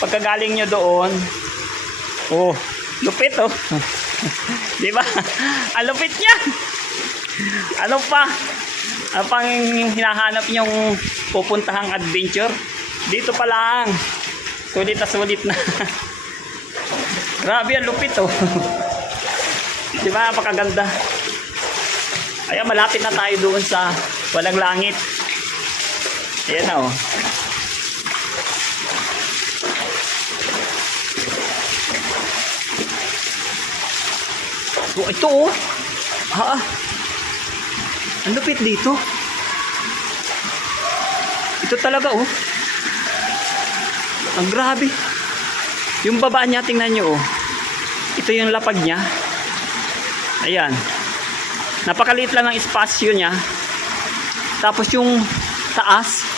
pagkagaling nyo doon, oh, lupit oh. Di ba? Ang lupit niya. Ano pa? Ano pang hinahanap nyong pupuntahang adventure? Dito pa lang. Sulit na sulit na. Grabe ang lupit oh. Di ba? Napakaganda. Ayan, malapit na tayo doon sa walang langit. Ayan na oh. So, ito oh. Ang lupit dito. Ito talaga oh. Ang grabe. Yung baba niya, tingnan nyo oh. Ito yung lapag niya. Ayan. Napakaliit lang ang espasyo niya. Tapos yung taas,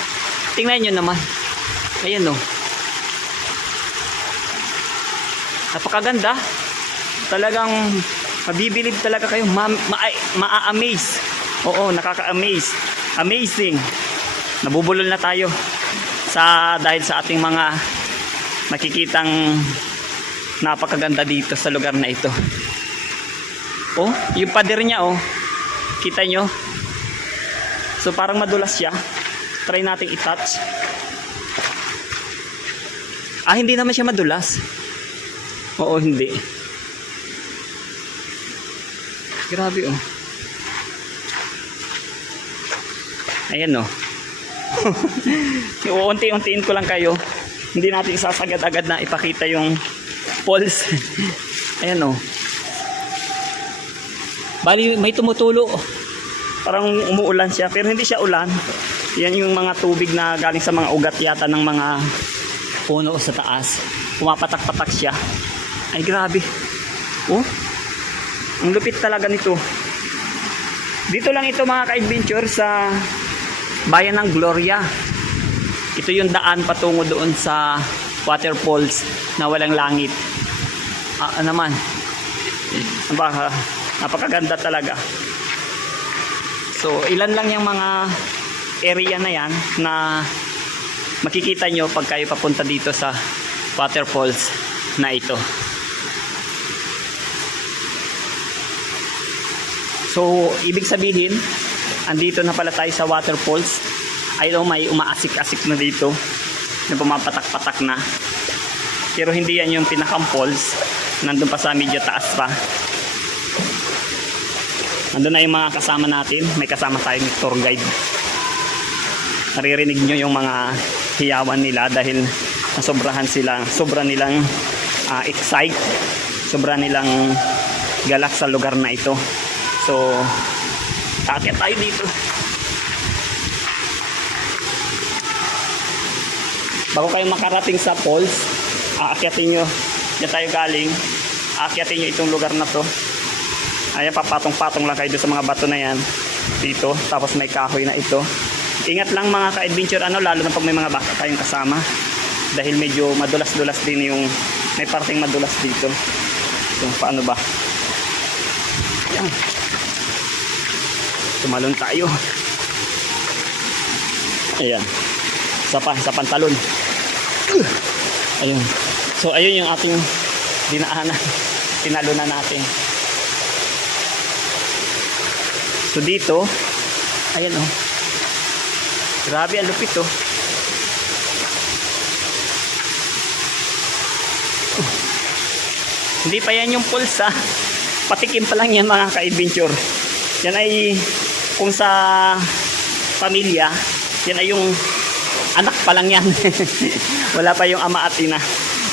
tingnan nyo naman. Ayan oh. Napakaganda. Talagang mabibilib talaga kayo. Ma-amaze. Oo, nakaka-amaze. Amazing. Nabubulol na tayo dahil sa ating mga makikitang napakaganda dito sa lugar na ito. Oh, yung pader niya oh. Kita nyo? So parang madulas siya. Try nating i-touch. Hindi naman siya madulas. Oo, hindi. Grabe oh. Ayan oh. Uunti-untiin ko lang kayo. Hindi natin isasagad-agad na ipakita yung falls. Ayan oh. Bali may tumutulo. Parang umuulan siya pero hindi siya ulan. Yan yung mga tubig na galing sa mga ugat yata ng mga puno sa taas. Pumapatak-patak siya. Ay grabe. Oh. Ang lupit talaga nito. Dito lang ito mga ka-adventure sa bayan ng Gloria. Ito yung daan patungo doon sa waterfalls na walang langit. Naman. Napakaganda talaga. So ilan lang yung mga area na yan na makikita nyo pag kayo papunta dito sa waterfalls na ito. So, ibig sabihin, andito na pala tayo sa waterfalls. I know may umaasik-asik na dito. Na pumapatak-patak na. Pero hindi yan yung pinakang falls. Nandun pa sa medyo taas pa. Nandun na yung mga kasama natin. May kasama tayong tour guide. Naririnig nyo yung mga hiyawan nila dahil nasobrahan sila. Sobra nilang excite. Sobra nilang galak sa lugar na ito. So, aakyat tayo dito. Bago kayo makarating sa falls, aakyatin nyo. Diyan tayo galing. Aakyatin nyo itong lugar na to. Ayan, papatong-patong lang kayo doon sa mga bato na yan. Dito. Tapos may kahoy na ito. Ingat lang mga ka-adventure, lalo na pag may mga bata tayong kasama. Dahil medyo madulas-dulas din yung, may parting madulas dito. So, paano ba? Ayan. Tumalon tayo. Ayan. Sa pantalon. Ayun. So ayun yung ating dinaanan. Tinalunan natin. So dito, ayan oh. Grabe ang lupit oh. Hindi pa yan yung pulsa. Patikim pa lang yan mga ka-adventure. Yan ay kung sa pamilya, yan ay yung anak pa lang yan. Wala pa yung ama at ina.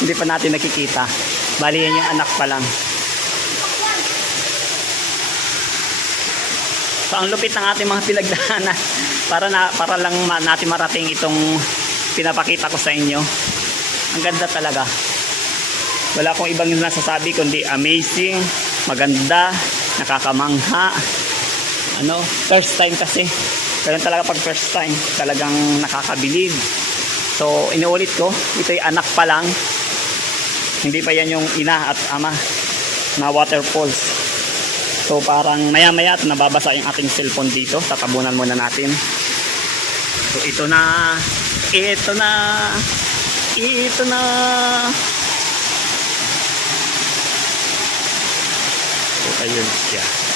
Hindi pa natin nakikita. Bali yan yung anak pa lang. So ang lupit ng ating mga pinagdaanan para lang natin marating itong pinapakita ko sa inyo. Ang ganda talaga. Wala akong ibang nasasabi kundi amazing, maganda, nakakamangha. First time kasi. Ganun talaga pag first time, talagang nakakabilib. So, inuulit ko, ito'y anak pa lang. Hindi pa yan yung ina at ama na waterfalls. So, parang maya-maya at nababasa yung ating cellphone dito. Tatabunan muna natin. So, ito na. Ito na. So, ayun siya.